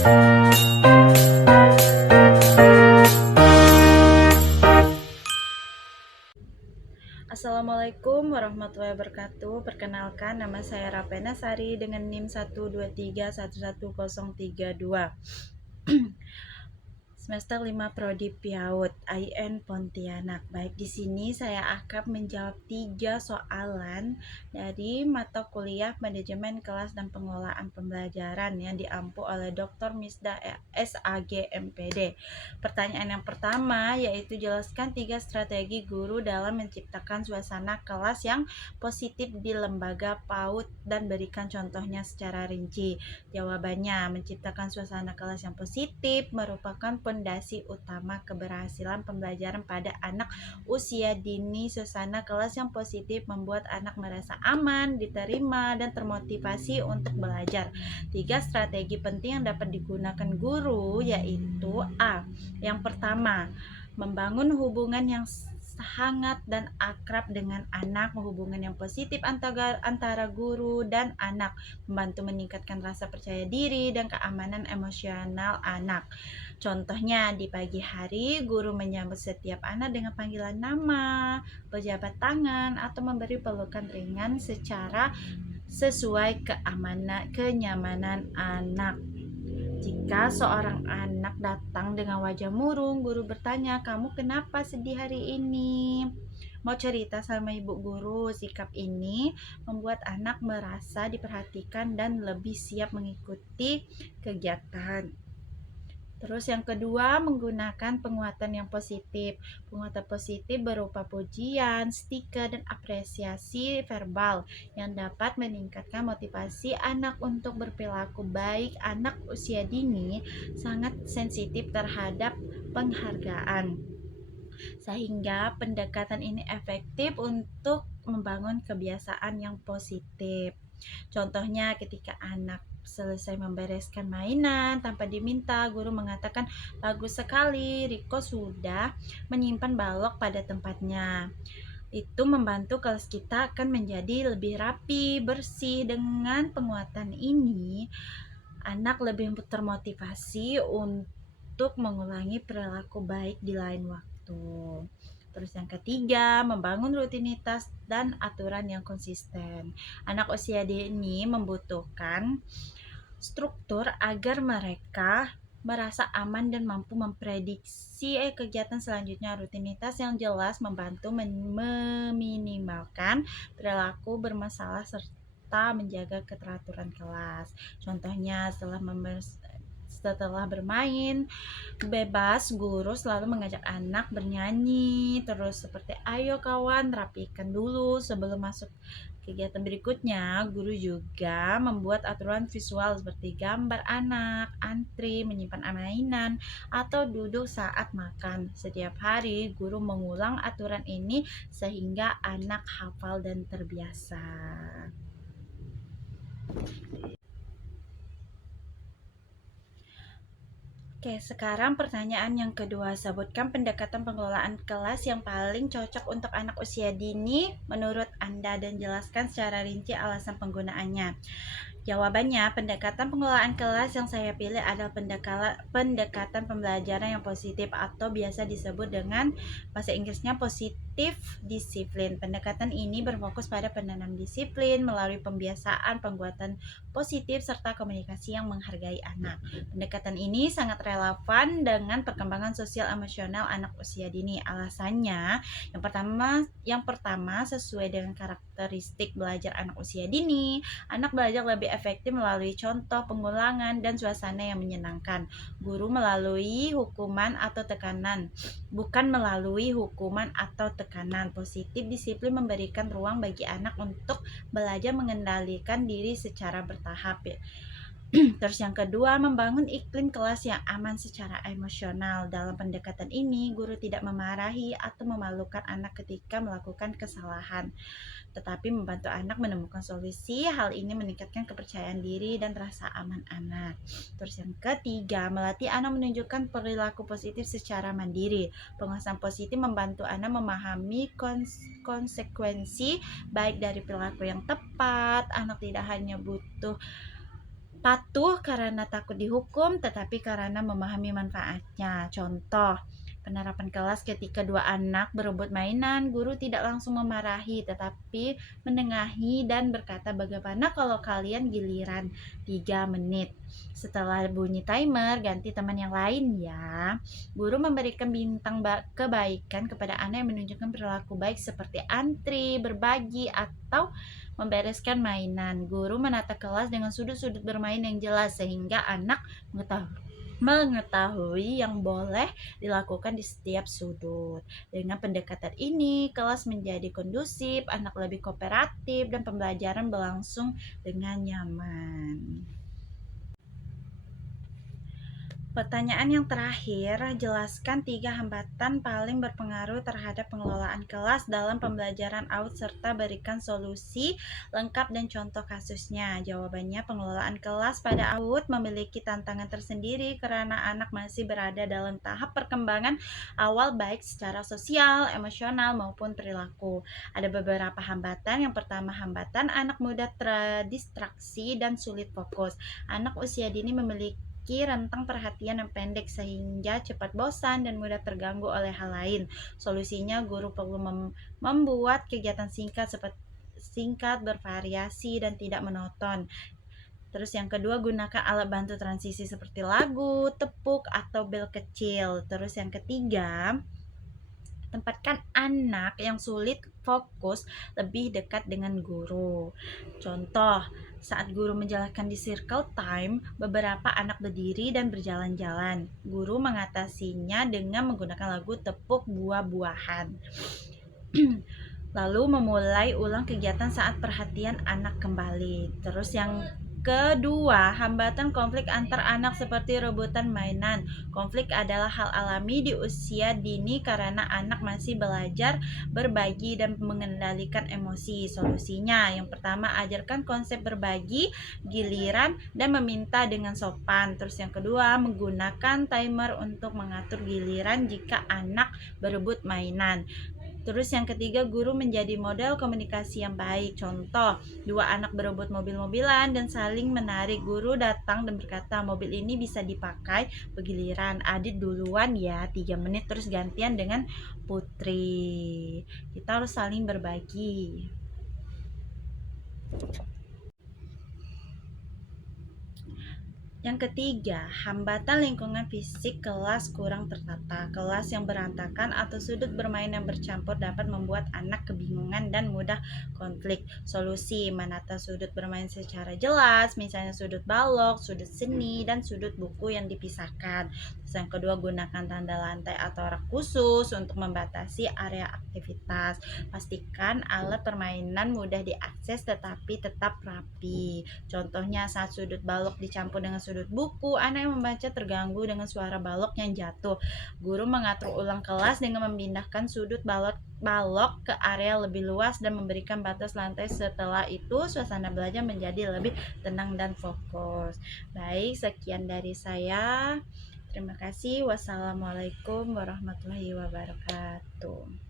Assalamualaikum warahmatullahi wabarakatuh. Perkenalkan, nama saya Rapena Sari dengan NIM 123111032. Semester 5 Prodi PIAUD IN Pontianak. Baik, di sini saya akan menjawab 3 soalan dari mata kuliah Manajemen Kelas dan Pengelolaan Pembelajaran yang diampu oleh Dr. Misda SAG MPD. Pertanyaan yang pertama yaitu jelaskan 3 strategi guru dalam menciptakan suasana kelas yang positif di lembaga PAUD dan berikan contohnya secara rinci. Jawabannya, menciptakan suasana kelas yang positif merupakan fondasi utama keberhasilan pembelajaran pada anak usia dini. Suasana kelas yang positif membuat anak merasa aman, diterima, dan termotivasi untuk belajar. 3 strategi penting yang dapat digunakan guru yaitu A. Yang pertama, membangun hubungan yang hangat dan akrab dengan anak. Hubungan yang positif antara guru dan anak membantu meningkatkan rasa percaya diri dan keamanan emosional anak. Contohnya, di pagi hari guru menyambut setiap anak dengan panggilan nama, pejabat tangan, atau memberi pelukan ringan secara sesuai kenyamanan anak. Jika seorang anak datang dengan wajah murung, guru bertanya, "Kamu kenapa sedih hari ini? Mau cerita sama ibu guru?" Sikap ini membuat anak merasa diperhatikan dan lebih siap mengikuti kegiatan. Terus yang kedua, menggunakan penguatan yang positif. Penguatan positif berupa pujian, stiker, dan apresiasi verbal yang dapat meningkatkan motivasi anak untuk berperilaku baik. Anak usia dini sangat sensitif terhadap penghargaan, sehingga pendekatan ini efektif untuk membangun kebiasaan yang positif. Contohnya, ketika anak selesai membereskan mainan tanpa diminta, guru mengatakan, "Bagus sekali, Riko sudah menyimpan balok pada tempatnya." Itu membantu kelas kita akan menjadi lebih rapi, bersih. Dengan penguatan ini, anak lebih termotivasi untuk mengulangi perilaku baik di lain waktu. Terus yang ketiga, membangun rutinitas dan aturan yang konsisten. Anak usia dini membutuhkan struktur agar mereka merasa aman dan mampu memprediksi kegiatan selanjutnya. Rutinitas yang jelas membantu meminimalkan perilaku bermasalah serta menjaga keteraturan kelas. Contohnya, setelah bermain bebas, guru selalu mengajak anak bernyanyi, terus seperti, "Ayo kawan, rapikan dulu sebelum masuk kegiatan berikutnya." Guru juga membuat aturan visual seperti gambar anak, antri, menyimpan mainan, atau duduk saat makan. Setiap hari, guru mengulang aturan ini sehingga anak hafal dan terbiasa. Oke, sekarang pertanyaan yang kedua. Sebutkan pendekatan pengelolaan kelas yang paling cocok untuk anak usia dini menurut Anda dan jelaskan secara rinci alasan penggunaannya. Jawabannya, pendekatan pengelolaan kelas yang saya pilih adalah pendekatan pembelajaran yang positif atau biasa disebut dengan bahasa Inggrisnya positif disiplin. Pendekatan ini berfokus pada penanam disiplin melalui pembiasaan, pembuatan positif, serta komunikasi yang menghargai anak. Pendekatan ini sangat relevan dengan perkembangan sosial emosional anak usia dini. Alasannya, yang pertama sesuai dengan karakteristik belajar anak usia dini. Anak belajar lebih efektif melalui contoh, pengulangan, dan suasana yang menyenangkan. Guru melalui hukuman atau tekanan, bukan melalui hukuman atau tekanan. Positif disiplin memberikan ruang bagi anak untuk belajar mengendalikan diri secara bertahap. Terus yang kedua, membangun iklim kelas yang aman secara emosional. Dalam pendekatan ini, guru tidak memarahi atau memalukan anak ketika melakukan kesalahan, tetapi membantu anak menemukan solusi. Hal ini meningkatkan kepercayaan diri dan rasa aman anak. Terus yang ketiga, melatih anak menunjukkan perilaku positif secara mandiri. Penguasaan positif membantu anak memahami konsekuensi baik dari perilaku yang tepat. Anak tidak hanya butuh Patuh karena takut dihukum, tetapi karena memahami manfaatnya. Contoh, penerapan kelas ketika dua anak berebut mainan, guru tidak langsung memarahi, tetapi menengahi dan berkata, bagaimana kalau kalian giliran 3 menit. Setelah bunyi timer, ganti teman yang lain ya. Guru memberikan bintang kebaikan kepada anak yang menunjukkan perilaku baik seperti antri, berbagi, atau membereskan mainan. Guru menata kelas dengan sudut-sudut bermain yang jelas sehingga anak mengetahui yang boleh dilakukan di setiap sudut. Dengan pendekatan ini, kelas menjadi kondusif, anak lebih kooperatif, dan pembelajaran berlangsung dengan nyaman. Pertanyaan yang terakhir, jelaskan 3 hambatan paling berpengaruh terhadap pengelolaan kelas dalam pembelajaran AUD serta berikan solusi lengkap dan contoh kasusnya. Jawabannya, pengelolaan kelas pada AUD memiliki tantangan tersendiri karena anak masih berada dalam tahap perkembangan awal baik secara sosial, emosional, maupun perilaku. Ada beberapa hambatan. Yang pertama, hambatan anak mudah terdistraksi dan sulit fokus. Anak usia dini memiliki rentang perhatian yang pendek sehingga cepat bosan dan mudah terganggu oleh hal lain. Solusinya, guru perlu membuat kegiatan singkat, bervariasi, dan tidak monoton. Terus yang kedua, gunakan alat bantu transisi seperti lagu, tepuk, atau bel kecil. Terus yang ketiga, tempatkan anak yang sulit fokus lebih dekat dengan guru. Contoh, saat guru menjelaskan di circle time, beberapa anak berdiri dan berjalan-jalan. Guru mengatasinya dengan menggunakan lagu tepuk buah-buahan. Lalu memulai ulang kegiatan saat perhatian anak kembali. Terus yang kedua, hambatan konflik antar anak seperti rebutan mainan. Konflik adalah hal alami di usia dini karena anak masih belajar berbagi dan mengendalikan emosi. Solusinya, yang pertama, ajarkan konsep berbagi, giliran, dan meminta dengan sopan. Terus yang kedua, menggunakan timer untuk mengatur giliran jika anak berebut mainan. Terus yang ketiga, guru menjadi model komunikasi yang baik. Contoh, dua anak berebut mobil-mobilan dan saling menarik. Guru datang dan berkata, mobil ini bisa dipakai bergiliran. Adit duluan ya, 3 menit, terus gantian dengan Putri. Kita harus saling berbagi. Yang ketiga, hambatan lingkungan fisik kelas kurang tertata. Kelas yang berantakan atau sudut bermain yang bercampur dapat membuat anak kebingungan dan mudah konflik. Solusi, menata sudut bermain secara jelas, misalnya sudut balok, sudut seni, dan sudut buku yang dipisahkan. Terus yang kedua, gunakan tanda lantai atau rak khusus untuk membatasi area aktivitas. Pastikan alat permainan mudah diakses tetapi tetap rapi. Contohnya, saat sudut balok dicampur dengan sudut buku, anak yang membaca terganggu dengan suara balok yang jatuh. Guru mengatur ulang kelas dengan memindahkan sudut balok ke area lebih luas dan memberikan batas lantai. Setelah itu, suasana belajar menjadi lebih tenang dan fokus. Baik, sekian dari saya. Terima kasih. Wassalamualaikum warahmatullahi wabarakatuh.